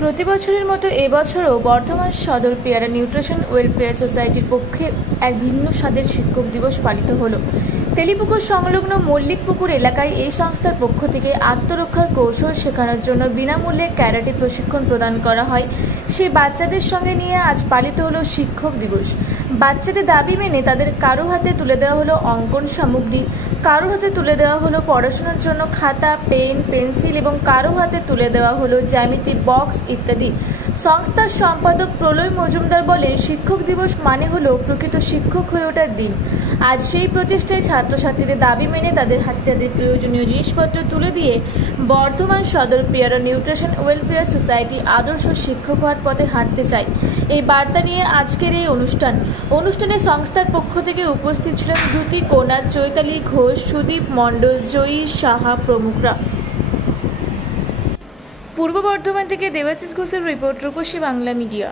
প্রতি বছরের মতো এবছরও বর্ধমান সদর পেয়ারা নিউট্রিশন ওয়েলফেয়ার সোসাইটির পক্ষে এক ভিন্ন স্বাদের শিক্ষক দিবস পালিত হলো। তেলিপুকুর সংলগ্ন মল্লিকপুকুর এলাকায় এই সংস্থার পক্ষ থেকে আত্মরক্ষার কৌশল শেখানোর জন্য বিনামূল্যে ক্যারাটে প্রশিক্ষণ প্রদান করা হয়। সেই বাচ্চাদের সঙ্গে নিয়ে আজ পালিত হলো শিক্ষক দিবস। বাচ্চাদের দাবি মেনে তাদের কারো হাতে তুলে দেওয়া হলো অঙ্কন সামগ্রী, কারো হাতে তুলে দেওয়া হলো পড়াশোনার জন্য খাতা, পেন, পেন্সিল এবং কারো হাতে তুলে দেওয়া হলো জ্যামিতি বক্স ইত্যাদি। সংস্থার সম্পাদক প্রলয় মজুমদার বলে, শিক্ষক দিবস মানে হলো প্রকৃত শিক্ষক হয়ে ওঠার দিন। আজ সেই প্রচেষ্টায় ছাত্রছাত্রীদের দাবি মেনে তাদের হাতে তাদের প্রয়োজনীয় জিনিসপত্র তুলে দিয়ে বর্ধমান সদর পেয়ারা নিউট্রিশন ওয়েলফেয়ার সোসাইটি আদর্শ শিক্ষক হওয়ার পথে হাঁটতে চায়, এই বার্তা নিয়ে আজকের এই অনুষ্ঠানে সংস্থার পক্ষ থেকে উপস্থিত ছিলেন দ্যুতি কোনা, চৈতালি ঘোষ, সুদীপ মণ্ডল, জয়ী সাহা প্রমুখরা। পূর্ব বর্ধমান থেকে দেবাশিস ঘোষের রিপোর্ট, রূপসী বাংলা মিডিয়া।